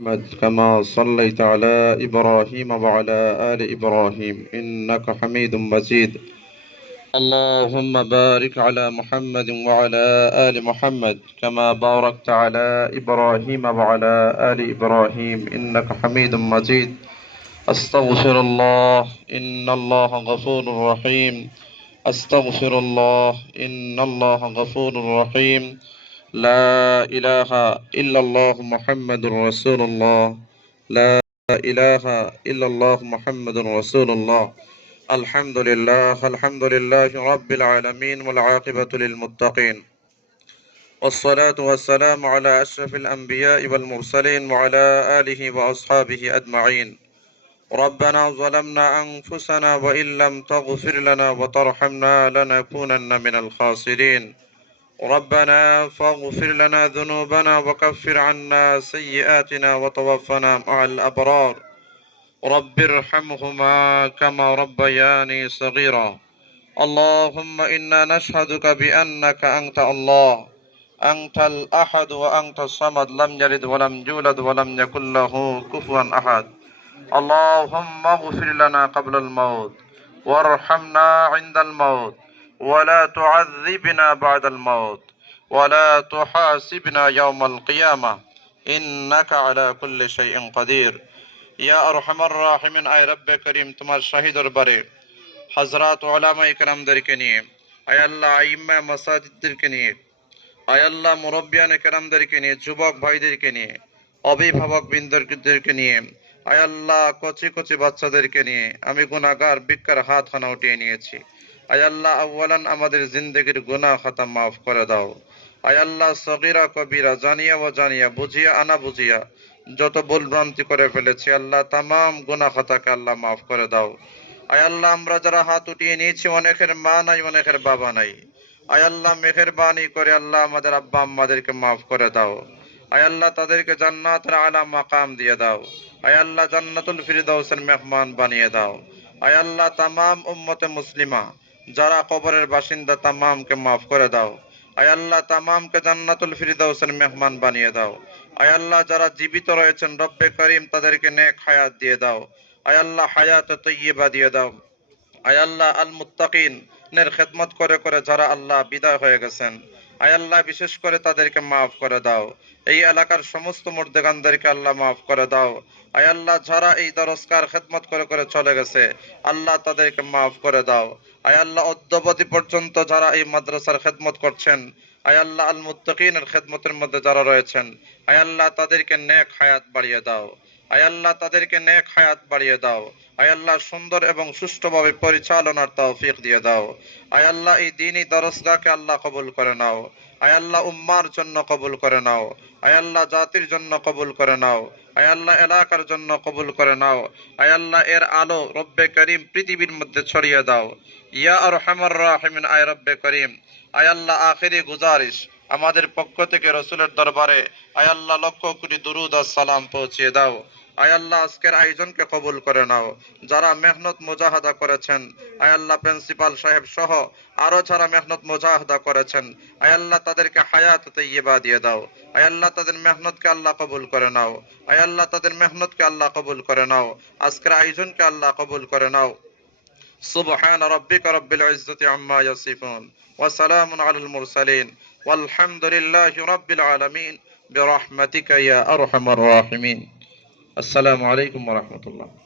محمد كما صليت على إبراهيم وعلى آل إبراهيم إنك حميد مجيد. اللهم بارك على محمد وعلى آل محمد كما باركت على إبراهيم وعلى آل إبراهيم إنك حميد مجيد. أستغفر الله إن الله غفور رحيم. أستغفر الله إن الله غفور رحيم. لا إله إلا الله محمد رسول الله. لا إله إلا الله محمد رسول الله. الحمد لله الحمد لله رب العالمين والعاقبة للمتقين. والصلاة والسلام على أشرف الأنبياء والمرسلين وعلى آله وأصحابه أجمعين. ربنا ظلمنا أنفسنا وإن لم تغفر لنا وترحمنا لنكونن من الخاسرين. ربنا فاغفر لنا ذنوبنا وكفر عنا سيئاتنا وتوفنا مع الأبرار. رب ارحمهما كما ربياني صغيرا. اللهم إنا نشهدك بأنك أنت الله. أنت الأحد وأنت الصمد لم يلد ولم يولد ولم يكن له كفوا أحد. اللهم اغفر لنا قبل الموت. وارحمنا عند الموت. ولا تعذبنا بعد الموت ولا تحاسبنا يوم القيامة إنك على كل شيء قدير ইয়া আরহামার রাহিমিন আয় রব্বে করিম তোমার শাহিদর বারে হজরত ওলামা ইকরামদেরকে নিয়ে আয় আল্লাহ আইম্মা মাসাজিদদেরকে নিয়ে আয় আল্লাহ মুরব্বিয়ান কেরামদেরকে নিয়ে যুবক ভাইদেরকে নিয়ে অভিভাবক বৃন্দদেরকে নিয়ে আয় আল্লাহ কচি কচি বাচ্চাদেরকে নিয়ে আমি গুনাহগার বিকার হাত খানা উঠিয়ে নিয়েছি আয় আল্লাহ আউ্বালান আমাদের জিন্দগির গুনা খাতা মাফ করে দাও। আয় আল্লাহ সগিরা, কবিরা, জানিয়া ও জানিয়া, বুঝিয়া, আনা বুঝিয়া, যত ভুল ভ্রান্তি করে ফেলেছি, আল্লাহ তামাম গুনা খাতাকে আল্লাহ মাফ করে দাও। আয় আল্লাহ, আমরা যারা হাত উঠিয়ে নিয়েছি, অনেকের মা নাই, অনেকের বাবা নাই। আয় আল্লাহ, মেহেরবানি করে আল্লাহ আমাদের আব্বা আম্মাদেরকে মাফ করে দাও। আয় আল্লাহ, তাদেরকে জান্নাতের আলা মাকাম দিয়ে দাও। আয় আল্লাহ, জান্নাতুল ফিরদাউসের মেহমান বানিয়ে দাও। আয় আল্লাহ, তামাম উম্মতে মুসলিমা যারা কবরের বাসিন্দা তামামকে মাফ করে দাও। আয় আল্লাহ তামামকে জান্নাতুল ফিরদাউসের মেহমান বানিয়ে দাও। আয় আল্লাহ যারা জীবিত রয়েছেন রব্বে করিম তাদেরকে নেক হায়াত দিয়ে দাও। আয় আল্লাহ হায়াত তৈয়বা দিয়ে দাও। আয় আল্লাহ আল মুত্তাকিন নের খেদমত করে করে যারা আল্লাহ বিদায় হয়ে গেছেন। আল্লাহ, বিশেষ করে তাদেরকে মাফ করে দাও। এই এলাকার সমস্ত মুর্দেগানদেরকে আল্লাহ মাফ করে দাও। আল্লাহ, যারা এই দরস্কার খেদমত করে করে চলে গেছে, আল্লাহ তাদেরকে মাফ করে দাও। আল্লাহ, অদ্যবধি পর্যন্ত যারা এই মাদ্রাসার খেদমত করছেন, আয় আল্লাহ আল মুত্তাকিনের খেদমতের মধ্যে যারা রয়েছেন, আয় আল্লাহ তাদেরকে নেক হায়াত বাড়িয়ে দাও। আয় আল্লাহ তাদেরকে নেক হায়াত বাড়িয়ে দাও। আয় আল্লাহ সুন্দর এবং সুষ্ঠুভাবে পরিচালনার তৌফিক দিয়ে দাও। আয় আল্লাহ এই দিনই দরসগাহকে আল্লাহ কবুল করে নাও। আয় আল্লাহ উম্মার জন্য কবুল করে নাও। আয় আল্লাহ জাতির জন্য কবুল করে নাও। আয় আল্লাহ এলাকার জন্য কবুল করে নাও। আয় আল্লাহ এর আলো রব্বে করিম পৃথিবীর মধ্যে ছড়িয়ে দাও। ইয়া আর হামার রাহিমিন, আয় রব্বে করিম। আয় আল্লাহ আখেরি গুজারিশ। আমাদের পক্ষ থেকে রসুলের দরবারে আয়াল্লাহ লক্ষ কোটি দুরুদ সালাম পৌঁছিয়ে দাও। আয়াল্লাহ আজকের আয়োজনকে কবুল করে নাও। যারা মেহনত মোজাহাদা করেছেন আয়াল্লাহ প্রিন্সিপাল সাহেব সহ আরও যারা মেহনত মোজাহাদা করেছেন আয়াল্লাহ তাদেরকে হায়াত ইয়েবা দিয়ে দাও। আয়াল্লাহ তাদের মেহনতকে আল্লাহ কবুল করে নাও। আয়াল্লাহ তাদের মেহনতকে আল্লাহ কবুল করে নাও। আজকের আয়োজনকে আল্লাহ কবুল করে নাও। সুবহান রব্বিক রব্বিল ইজ্জতি আম্মা ইয়াসিফুন। ওয়া সালামুন আলাল মুরসালিন। والحمد لله رب العالمين. برحمتك يا أرحم الراحمين. السلام عليكم ورحمة الله.